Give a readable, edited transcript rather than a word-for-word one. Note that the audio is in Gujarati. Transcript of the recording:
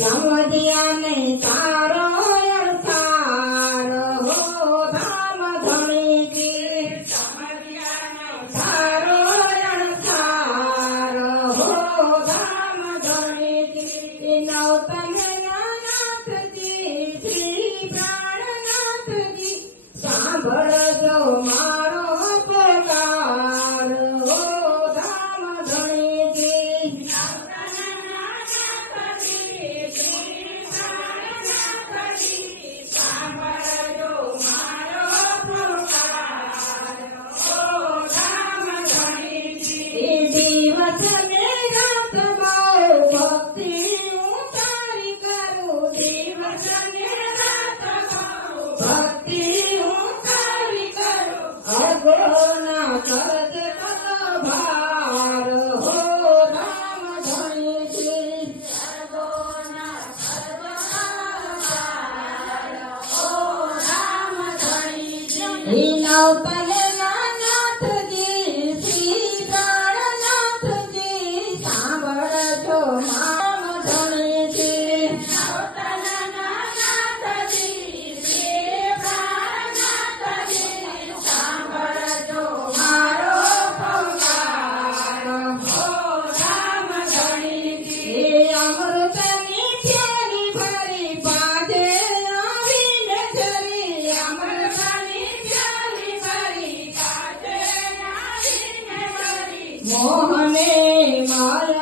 સમજ્યાને તારો અણસાર હો ધામ ધણીજી સમજ્યાને તારો અણસાર હો ધામ ધણીજી નવતને નાથજી શ્રી પ્રાણનાથજી સાંભળજો મારો પુકાર હો ધામ ધણીજી ભક્તિ હું તારી કરું અગોના કરજ ભાર હો રામ ધણીજી અગોના કરજ ભાર હો રામ ધણીજી નવતને નાથજી શ્રી પ્રાણનાથજી સાંભળજો રામ ધણીજી મોહને માયા